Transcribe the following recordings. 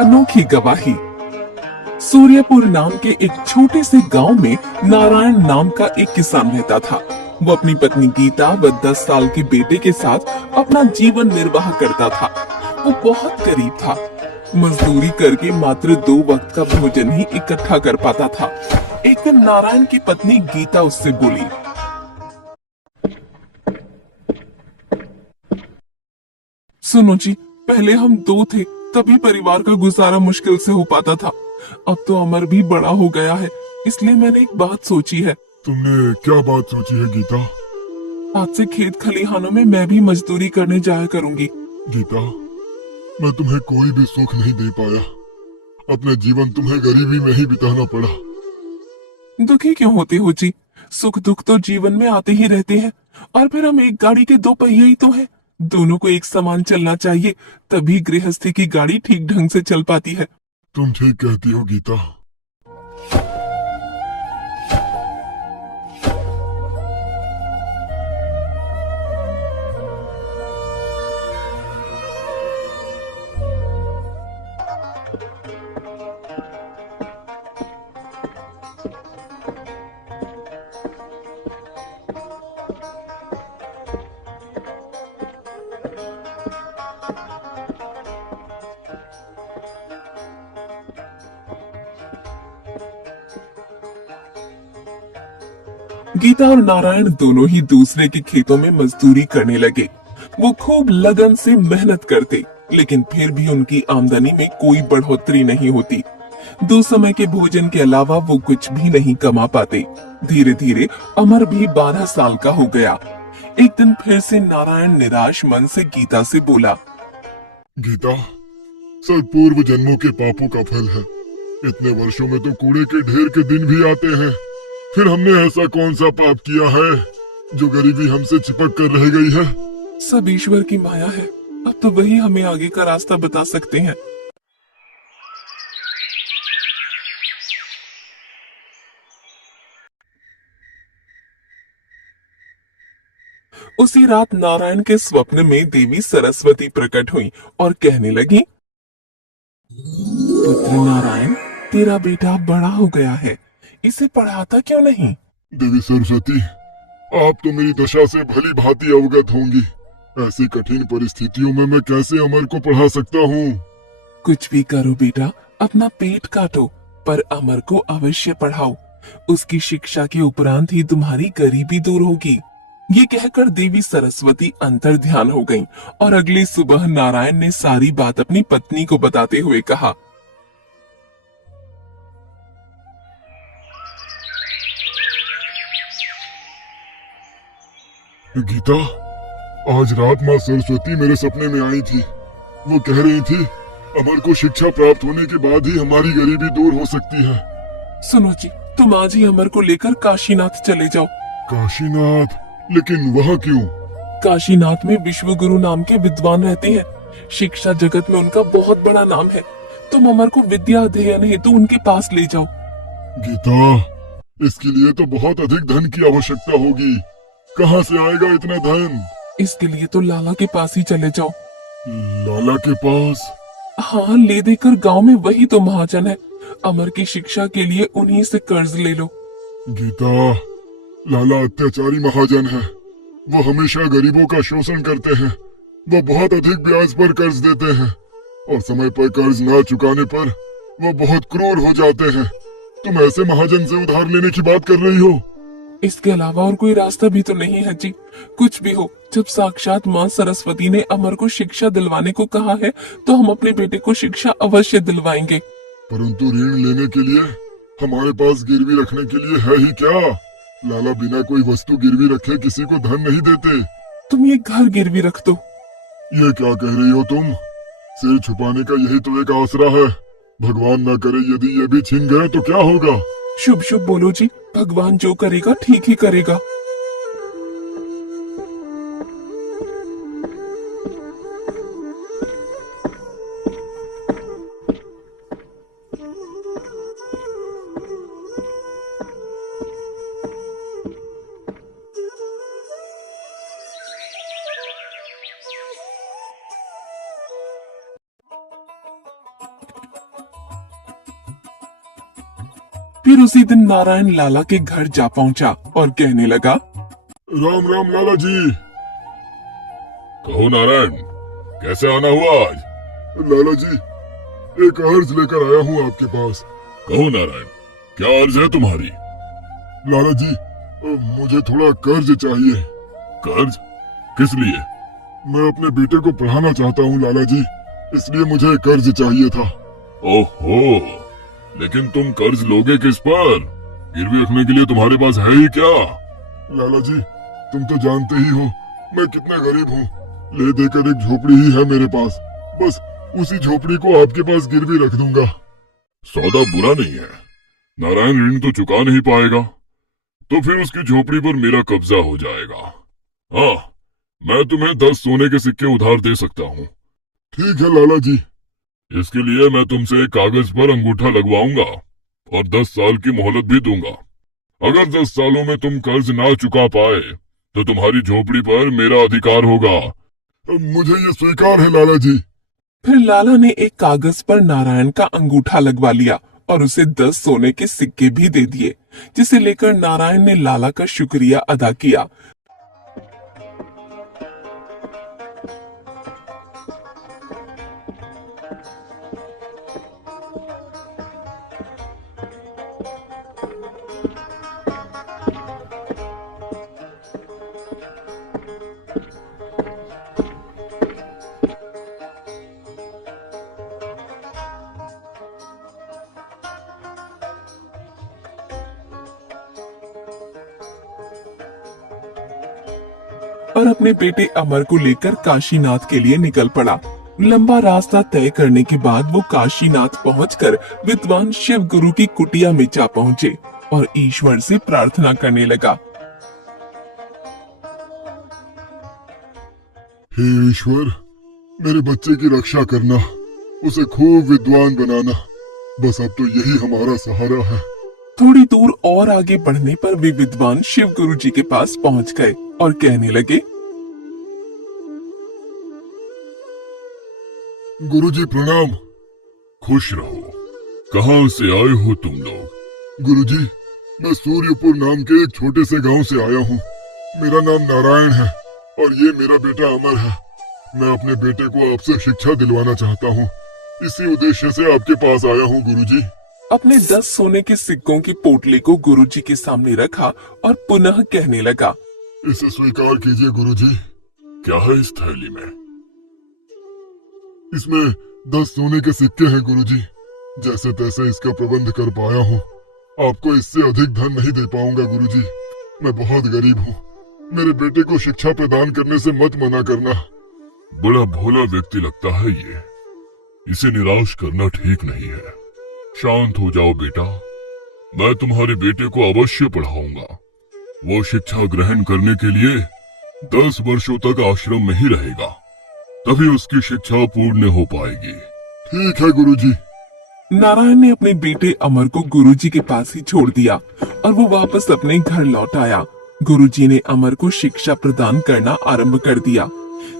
अनोखी गवाही। सूर्यपुर नाम के एक छोटे से गांव में नारायण नाम का एक किसान रहता था। वो अपनी पत्नी गीता व 10 साल के बेटे के साथ अपना जीवन निर्वाह करता था। वो बहुत गरीब था। मजदूरी करके मात्र 2 वक्त का भोजन ही इकट्ठा कर पाता था। एक दिन नारायण की पत्नी गीता उससे बोली, सुनो जी, पहले हम 2 थे, तभी परिवार का गुजारा मुश्किल से हो पाता था। अब तो अमर भी बड़ा हो गया है, इसलिए मैंने एक बात सोची है। तुमने क्या बात सोची है गीता? आज से खेत खलिहानों में मैं भी मजदूरी करने जाया करूंगी। गीता, मैं तुम्हें कोई भी सुख नहीं दे पाया। अपना जीवन तुम्हें गरीबी में ही बिताना पड़ा। दुखी क्यों होते हो जी? सुख दुख तो जीवन में आते ही रहते हैं। और फिर हम एक गाड़ी के 2 पहिए ही तो हैं। दोनों को एक समान चलना चाहिए, तभी गृहस्थी की गाड़ी ठीक ढंग से चल पाती है। तुम ठीक कहती हो गीता। गीता और नारायण दोनों ही दूसरे के खेतों में मजदूरी करने लगे। वो खूब लगन से मेहनत करते, लेकिन फिर भी उनकी आमदनी में कोई बढ़ोतरी नहीं होती। 2 समय के भोजन के अलावा वो कुछ भी नहीं कमा पाते। धीरे धीरे अमर भी 12 साल का हो गया। एक दिन फिर से नारायण निराश मन से गीता से बोला, गीता, सब पूर्व जन्मों के पापों का फल है। इतने वर्षों में तो कूड़े के ढेर के दिन भी आते हैं। फिर हमने ऐसा कौन सा पाप किया है जो गरीबी हमसे चिपक कर रह गई है? सब ईश्वर की माया है। अब तो वही हमें आगे का रास्ता बता सकते हैं। उसी रात नारायण के स्वप्न में देवी सरस्वती प्रकट हुई और कहने लगी, पुत्र नारायण, तेरा बेटा बड़ा हो गया है, इसे पढ़ाता क्यों नहीं? देवी सरस्वती, आप तो मेरी दशा से भली भांति अवगत होंगी। ऐसी कठिन परिस्थितियों में मैं कैसे अमर को पढ़ा सकता हूँ? कुछ भी करो बेटा, अपना पेट काटो, पर अमर को अवश्य पढ़ाओ। उसकी शिक्षा के उपरांत ही तुम्हारी गरीबी दूर होगी। ये कहकर देवी सरस्वती अंतर ध्यान हो गईं और अगली सुबह नारायण ने सारी बात अपनी पत्नी को बताते हुए कहा, गीता, आज रात माँ सरस्वती मेरे सपने में आई थी। वो कह रही थी, अमर को शिक्षा प्राप्त होने के बाद ही हमारी गरीबी दूर हो सकती है। सुनो जी, तुम आज ही अमर को लेकर काशीनाथ चले जाओ। काशीनाथ? लेकिन वहाँ क्यों? काशीनाथ में विश्व गुरु नाम के विद्वान रहते हैं। शिक्षा जगत में उनका बहुत बड़ा नाम है। तुम अमर को विद्या अध्ययन हेतु उनके पास ले जाओ। गीता, इसके लिए तो बहुत अधिक धन की आवश्यकता होगी। कहाँ से आएगा इतना धन? इसके लिए तो लाला के पास ही चले जाओ। लाला के पास? हाँ, ले देकर गांव में वही तो महाजन है। अमर की शिक्षा के लिए उन्हीं से कर्ज ले लो। गीता, लाला अत्याचारी महाजन है। वो हमेशा गरीबों का शोषण करते हैं। वो बहुत अधिक ब्याज पर कर्ज देते हैं और समय पर कर्ज ना चुकाने पर वो बहुत क्रूर हो जाते हैं। तुम ऐसे महाजन से उधार लेने की बात कर रही हो? इसके अलावा और कोई रास्ता भी तो नहीं है जी। कुछ भी हो, जब साक्षात माँ सरस्वती ने अमर को शिक्षा दिलवाने को कहा है, तो हम अपने बेटे को शिक्षा अवश्य दिलवाएंगे। परंतु ऋण लेने के लिए हमारे पास गिरवी रखने के लिए है ही क्या? लाला बिना कोई वस्तु गिरवी रखे किसी को धन नहीं देते। तुम ये घर गिरवी रख दो। ये क्या कह रही हो तुम? सिर छुपाने का यही तो एक आसरा है। भगवान ना करे यदि ये भी छिन गए तो क्या होगा? शुभ शुभ बोलो जी, भगवान जो करेगा ठीक ही करेगा। फिर उसी दिन नारायण लाला के घर जा पहुंचा और कहने लगा, राम राम लाला जी। कहो नारायण, कैसे आना हुआ आज? लाला जी, एक अर्ज लेकर आया हूँ आपके पास। कहो नारायण, क्या अर्ज है तुम्हारी? लाला जी, मुझे थोड़ा कर्ज चाहिए। कर्ज? किस लिए? मैं अपने बेटे को पढ़ाना चाहता हूँ लाला जी, इसलिए मुझे कर्ज चाहिए था। ओहो, लेकिन तुम कर्ज लोगे किस पर? गिरवी रखने के लिए तुम्हारे पास है ही क्या? लाला जी, तुम तो जानते ही हो मैं कितना गरीब हूँ। ले देकर एक झोपड़ी ही है मेरे पास, बस उसी झोपड़ी को आपके पास गिरवी रख दूंगा। सौदा बुरा नहीं है, नारायण ऋण तो चुका नहीं पाएगा, तो फिर उसकी झोपड़ी पर मेरा कब्जा हो जाएगा। हाँ, मैं तुम्हें 10 सोने के सिक्के उधार दे सकता हूँ। ठीक है लाला जी। इसके लिए मैं तुमसे कागज पर अंगूठा लगवाऊंगा और 10 साल की मोहलत भी दूंगा। अगर 10 सालों में तुम कर्ज ना चुका पाए तो तुम्हारी झोपड़ी पर मेरा अधिकार होगा। मुझे ये स्वीकार है लाला जी। फिर लाला ने एक कागज पर नारायण का अंगूठा लगवा लिया और उसे 10 सोने के सिक्के भी दे दिए, जिसे लेकर नारायण ने लाला का शुक्रिया अदा किया। और अपने बेटे अमर को लेकर काशीनाथ के लिए निकल पड़ा। लंबा रास्ता तय करने के बाद वो काशीनाथ पहुंचकर विद्वान शिव गुरु की कुटिया में जा पहुंचे और ईश्वर से प्रार्थना करने लगा। हे ईश्वर, मेरे बच्चे की रक्षा करना, उसे खूब विद्वान बनाना, बस अब तो यही हमारा सहारा है। थोड़ी दूर और आगे बढ़ने पर वे विद्वान शिव गुरु जी के पास पहुंच गए और कहने लगे, गुरुजी प्रणाम। खुश रहो। कहाँ से आए हो तुम लोग? गुरुजी, मैं सूर्यपुर नाम के एक छोटे से गांव से आया हूँ। मेरा नाम नारायण है और ये मेरा बेटा अमर है। मैं अपने बेटे को आपसे शिक्षा दिलवाना चाहता हूँ, इसी उद्देश्य से आपके पास आया हूँ गुरुजी। अपने 10 सोने के सिक्कों की पोटली को गुरुजी के सामने रखा और पुनः कहने लगा, इसे स्वीकार कीजिए गुरुजी। क्या है इस थैली में? इसमें 10 सोने के सिक्के हैं गुरुजी। जैसे तैसे इसका प्रबंध कर पाया हूँ, आपको इससे अधिक धन नहीं दे पाऊंगा गुरुजी। मैं बहुत गरीब हूँ, मेरे बेटे को शिक्षा प्रदान करने से मत मना करना। बड़ा भोला व्यक्ति लगता है ये, इसे निराश करना ठीक नहीं है। शांत हो जाओ बेटा, मैं तुम्हारे बेटे को अवश्य पढ़ाऊंगा। वो शिक्षा ग्रहण करने के लिए 10 वर्षों तक आश्रम में ही रहेगा, तभी उसकी शिक्षा पूर्ण हो पाएगी। ठीक है गुरुजी। नारायण ने अपने बेटे अमर को गुरुजी के पास ही छोड़ दिया और वो वापस अपने घर लौट आया। गुरुजी ने अमर को शिक्षा प्रदान करना आरंभ कर दिया।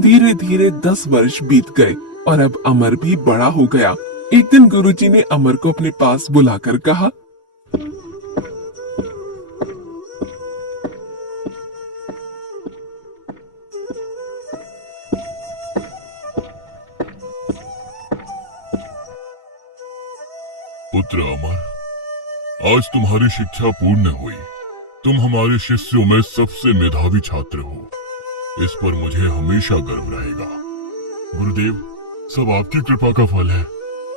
धीरे धीरे 10 वर्ष बीत गए और अब अमर भी बड़ा हो गया। एक दिन गुरुजी ने अमर को अपने पास बुलाकर कहा, पुत्र अमर, आज तुम्हारी शिक्षा पूर्ण हुई। तुम हमारे शिष्यों में सबसे मेधावी छात्र हो। इस पर मुझे हमेशा गर्व रहेगा। गुरुदेव, सब आपकी कृपा का फल है,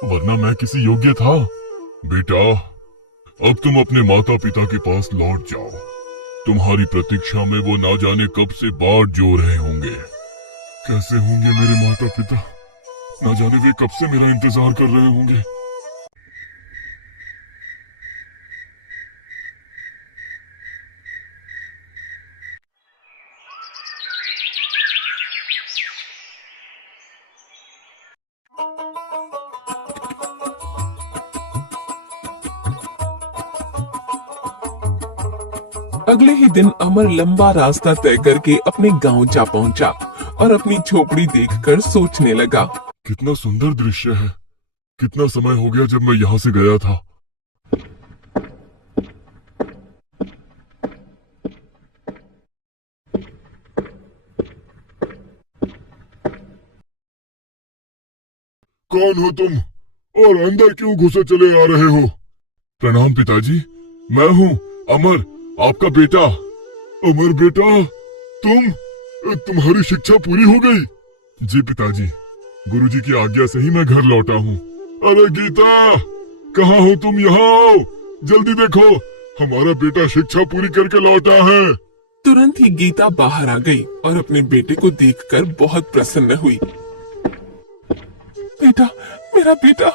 वरना मैं किसी योग्य था। बेटा, अब तुम अपने माता पिता के पास लौट जाओ। तुम्हारी प्रतीक्षा में वो ना जाने कब से बाट जो रहे होंगे। कैसे होंगे मेरे माता पिता? ना जाने वे कब से मेरा इंतजार कर रहे होंगे। अगले ही दिन अमर लंबा रास्ता तय करके अपने गांव जा पहुंचा और अपनी झोपड़ी देखकर सोचने लगा, कितना सुंदर दृश्य है। कितना समय हो गया जब मैं यहाँ से गया था। कौन हो तुम और अंदर क्यों घुसे चले आ रहे हो? प्रणाम पिताजी, मैं हूँ अमर, आपका बेटा। अमर बेटा, तुम्हारी शिक्षा पूरी हो गई? जी पिताजी, गुरुजी की आज्ञा से ही मैं घर लौटा हूँ। अरे गीता, कहाँ हो तुम? यहाँ आओ, जल्दी देखो, हमारा बेटा शिक्षा पूरी करके लौटा है। तुरंत ही गीता बाहर आ गई और अपने बेटे को देखकर बहुत प्रसन्न हुई। बेटा, मेरा बेटा,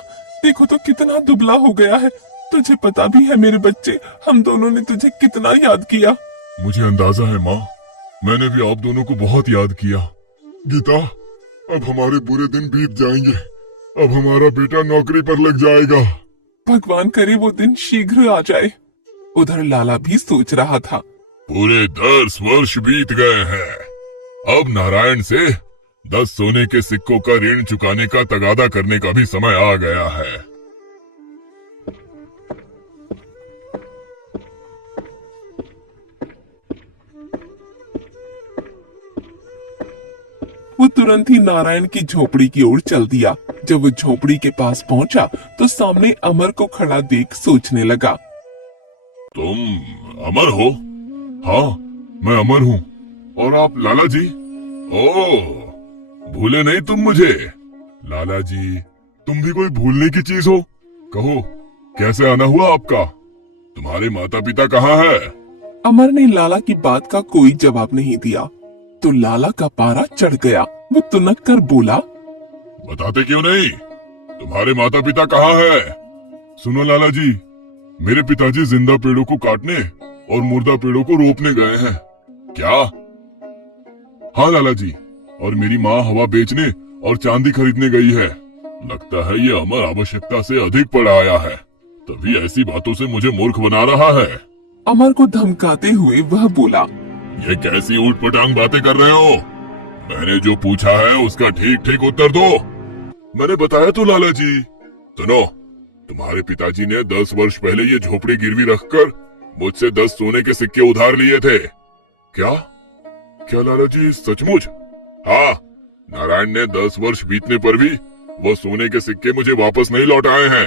देखो तो कितना दुबला हो गया है। तुझे पता भी है मेरे बच्चे, हम दोनों ने तुझे कितना याद किया। मुझे अंदाजा है माँ, मैंने भी आप दोनों को बहुत याद किया। गीता, अब हमारे बुरे दिन बीत जाएंगे, अब हमारा बेटा नौकरी पर लग जाएगा। भगवान करे वो दिन शीघ्र आ जाए। उधर लाला भी सोच रहा था। पूरे 10 वर्ष बीत गए हैं, अब नारायण से 10 सोने के सिक्कों का ऋण चुकाने का तगादा करने का भी समय आ गया है। वो तुरंत ही नारायण की झोपड़ी की ओर चल दिया। जब वो झोपड़ी के पास पहुंचा तो सामने अमर को खड़ा देख सोचने लगा। तुम अमर हो? हाँ, मैं अमर हूँ। और आप लाला जी? ओह, भूले नहीं तुम मुझे? लाला जी, तुम भी कोई भूलने की चीज हो? कहो, कैसे आना हुआ आपका? तुम्हारे माता पिता कहाँ है? अमर ने लाला की बात का कोई जवाब नहीं दिया तो लाला का पारा चढ़ गया। वो तुनक कर बोला, बताते क्यों नहीं? तुम्हारे माता पिता कहाँ है? सुनो लाला जी, मेरे पिताजी जिंदा पेड़ों को काटने और मुर्दा पेड़ों को रोपने गए हैं। क्या? हाँ लाला जी, और मेरी माँ हवा बेचने और चांदी खरीदने गई है। लगता है ये अमर आवश्यकता से अधिक पड़ आया है, तभी ऐसी बातों से मुझे मूर्ख बना रहा है। अमर को धमकाते हुए वह बोला, ये कैसी ऊटपटांग बातें कर रहे हो? मैंने जो पूछा है उसका ठीक ठीक उत्तर दो। मैंने बताया तो लाला जी। सुनो, तुम्हारे पिताजी ने 10 वर्ष पहले ये झोपड़ी गिरवी रखकर मुझसे 10 सोने के सिक्के उधार लिए थे। क्या? क्या लाला जी, सचमुच? हाँ, नारायण ने 10 वर्ष बीतने पर भी वो सोने के सिक्के मुझे वापस नहीं लौटाए हैं।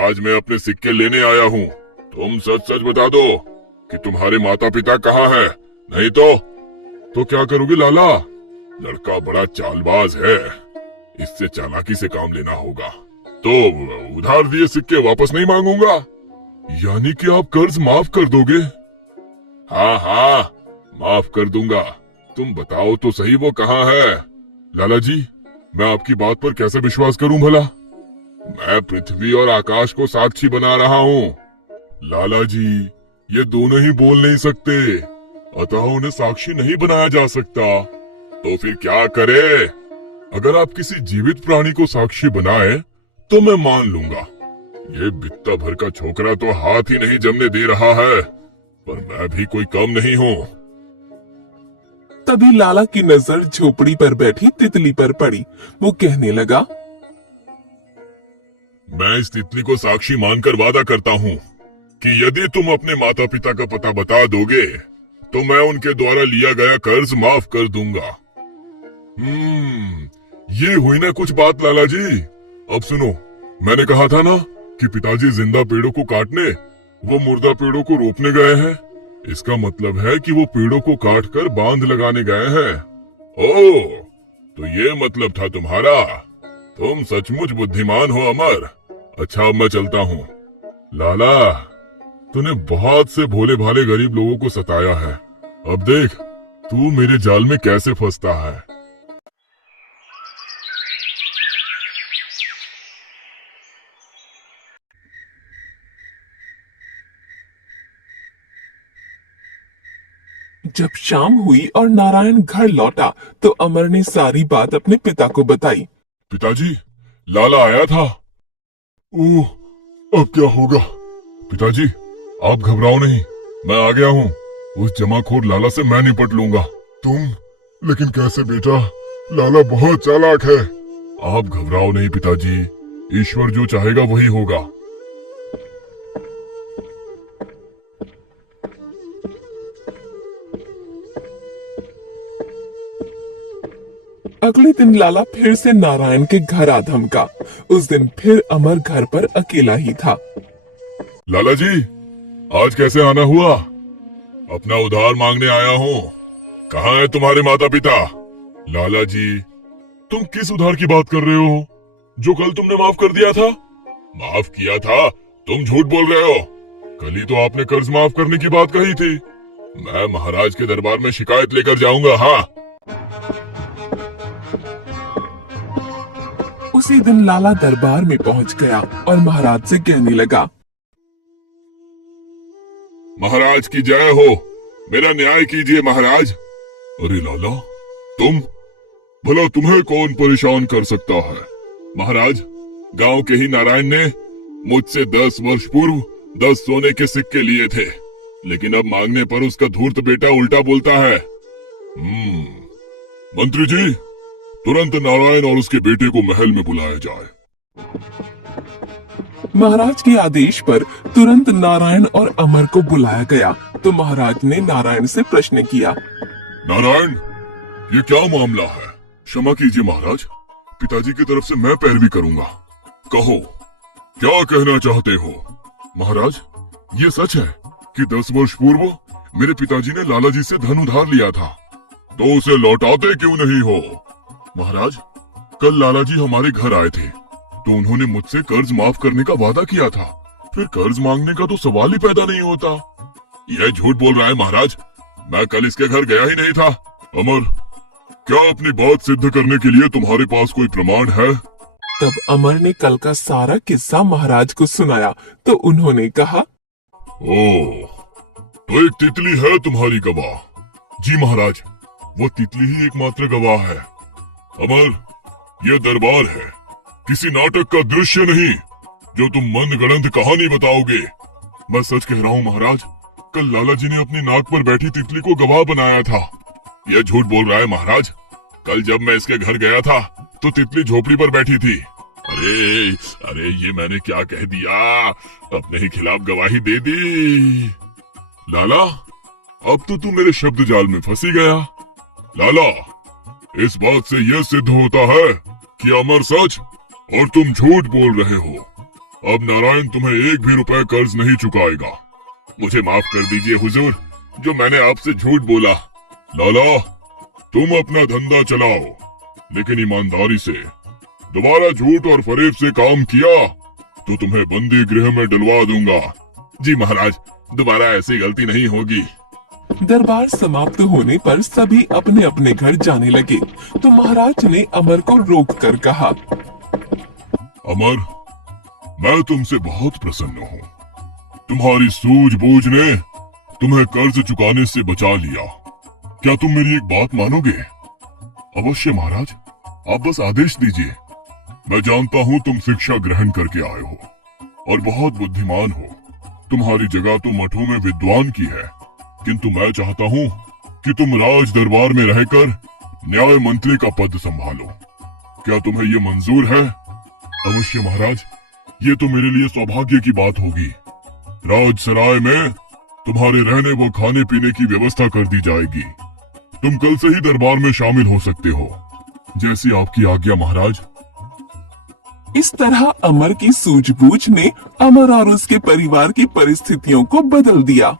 आज मैं अपने सिक्के लेने आया हूँ। तुम सच सच बता दो कि तुम्हारे माता पिता कहाँ है, नहीं तो क्या करोगे लाला? लड़का बड़ा चालबाज है, इससे चालाकी से काम लेना होगा। तो उधार दिए सिक्के वापस नहीं मांगूंगा। यानी कि आप कर्ज माफ कर दोगे? हाँ हाँ, माफ कर दूंगा। तुम बताओ तो सही वो कहाँ है? लाला जी, मैं आपकी बात पर कैसे विश्वास करूं भला? मैं पृथ्वी और आकाश को साक्षी बना रहा हूँ। लाला जी, ये दोनों ही बोल नहीं सकते, अतः उन्हें साक्षी नहीं बनाया जा सकता। तो फिर क्या करे? अगर आप किसी जीवित प्राणी को साक्षी बनाए तो मैं मान लूंगा। ये बित्ता भर का छोकरा तो हाथ ही नहीं जमने दे रहा है, पर मैं भी कोई कम नहीं हूँ। तभी लाला की नजर झोपड़ी पर बैठी तितली पर पड़ी। वो कहने लगा, मैं इस तितली को साक्षी मानकर वादा करता हूँ कि यदि तुम अपने माता पिता का पता बता दोगे तो मैं उनके द्वारा लिया गया कर्ज माफ कर दूंगा। ये हुई ना कुछ बात लाला जी। अब सुनो, मैंने कहा था ना कि पिताजी जिंदा पेड़ों को काटने वो मुर्दा पेड़ों को रोपने गए हैं। इसका मतलब है कि वो पेड़ों को काटकर बांध लगाने गए हैं। ओह, तो ये मतलब था तुम्हारा। तुम सचमुच बुद्धिमान हो अमर। अच्छा, अब मैं चलता हूँ। लाला, तूने बहुत से भोले भाले गरीब लोगों को सताया है, अब देख तू मेरे जाल में कैसे फंसता है। जब शाम हुई और नारायण घर लौटा तो अमर ने सारी बात अपने पिता को बताई। पिताजी, लाला आया था। ओह, अब क्या होगा? पिताजी, आप घबराओ नहीं, मैं आ गया हूँ। उस जमाखोर लाला से मैं निपट लूंगा। तुम? लेकिन कैसे बेटा? लाला बहुत चालाक है। आप घबराओ नहीं पिताजी, ईश्वर जो चाहेगा वही होगा। अगले दिन लाला फिर से नारायण के घर आ धमका। उस दिन फिर अमर घर पर अकेला ही था। लाला जी, आज कैसे आना हुआ? अपना उधार मांगने आया हूँ। कहाँ है तुम्हारे माता पिता? लाला जी, तुम किस उधार की बात कर रहे हो जो कल तुमने माफ कर दिया था? माफ किया था? तुम झूठ बोल रहे हो। कल ही तो आपने कर्ज माफ करने की बात कही थी। मैं महाराज के दरबार में शिकायत लेकर जाऊंगा। हाँ। उसी दिन लाला दरबार में पहुंच गया और महाराज से कहने लगा, महाराज की जय हो, मेरा न्याय कीजिए महाराज। अरे लाला, तुम? भला तुम्हें कौन परेशान कर सकता है? महाराज, गांव के ही नारायण ने मुझसे 10 वर्ष पूर्व 10 सोने के सिक्के लिए थे, लेकिन अब मांगने पर उसका धूर्त बेटा उल्टा बोलता है। मंत्री जी, तुरंत नारायण और उसके बेटे को महल में बुलाया जाए। महाराज के आदेश पर तुरंत नारायण और अमर को बुलाया गया तो महाराज ने नारायण से प्रश्न किया। नारायण, ये क्या मामला है? क्षमा कीजिए महाराज, पिताजी की तरफ से मैं पैरवी करूंगा। कहो, क्या कहना चाहते हो? महाराज, ये सच है कि 10 वर्ष पूर्व मेरे पिताजी ने लाला जी से धन उधार लिया था, तो उसे लौटाते क्यों नहीं हो? महाराज, कल लाला जी हमारे घर आए थे तो उन्होंने मुझसे कर्ज माफ करने का वादा किया था। फिर कर्ज मांगने का तो सवाल ही पैदा नहीं होता। यह झूठ बोल रहा है महाराज, मैं कल इसके घर गया ही नहीं था। अमर, क्या अपनी बात सिद्ध करने के लिए तुम्हारे पास कोई प्रमाण है? तब अमर ने कल का सारा किस्सा महाराज को सुनाया तो उन्होंने कहा, ओह, तो एक तितली है तुम्हारी गवाह? जी महाराज, वो तितली ही एकमात्र गवाह है। अमर, यह दरबार है, किसी नाटक का दृश्य नहीं जो तुम मनगढ़ंत कहानी बताओगे। मैं सच कह रहा हूँ महाराज, कल लाला जी ने अपनी नाक पर बैठी तितली को गवाह बनाया था। यह झूठ बोल रहा है महाराज, कल जब मैं इसके घर गया था तो तितली झोपड़ी पर बैठी थी। अरे अरे, ये मैंने क्या कह दिया? अपने ही खिलाफ गवाही दे दी। लाला, अब तो तू मेरे शब्द जाल में फंसी गया। लाला, इस बात से यह सिद्ध होता है कि अमर सच और तुम झूठ बोल रहे हो। अब नारायण तुम्हें 1 भी रुपए कर्ज नहीं चुकाएगा। मुझे माफ कर दीजिए हुजूर, जो मैंने आपसे झूठ बोला। लाला, तुम अपना धंधा चलाओ, लेकिन ईमानदारी से। दोबारा झूठ और फरेब से काम किया तो तुम्हें बंदी गृह में डलवा दूंगा। जी महाराज, दोबारा ऐसी गलती नहीं होगी। दरबार समाप्त होने पर सभी अपने अपने घर जाने लगे तो महाराज ने अमर को रोक कर कहा, अमर, मैं तुमसे बहुत प्रसन्न हूँ। तुम्हारी सूझबूझ ने तुम्हें कर्ज चुकाने से बचा लिया। क्या तुम मेरी एक बात मानोगे? अवश्य महाराज, आप बस आदेश दीजिए। मैं जानता हूँ तुम शिक्षा ग्रहण करके आए हो और बहुत बुद्धिमान हो। तुम्हारी जगह तो मठों में विद्वान की है, किंतु मैं चाहता हूँ कि तुम राज दरबार में रहकर न्याय मंत्री का पद संभालो। क्या तुम्हें ये मंजूर है? अवश्य महाराज, ये तो मेरे लिए सौभाग्य की बात होगी। राज सराय में तुम्हारे रहने व खाने पीने की व्यवस्था कर दी जाएगी। तुम कल से ही दरबार में शामिल हो सकते हो। जैसी आपकी आज्ञा महाराज। इस तरह अमर की सूझबूझ ने अमर और उसके परिवार की परिस्थितियों को बदल दिया।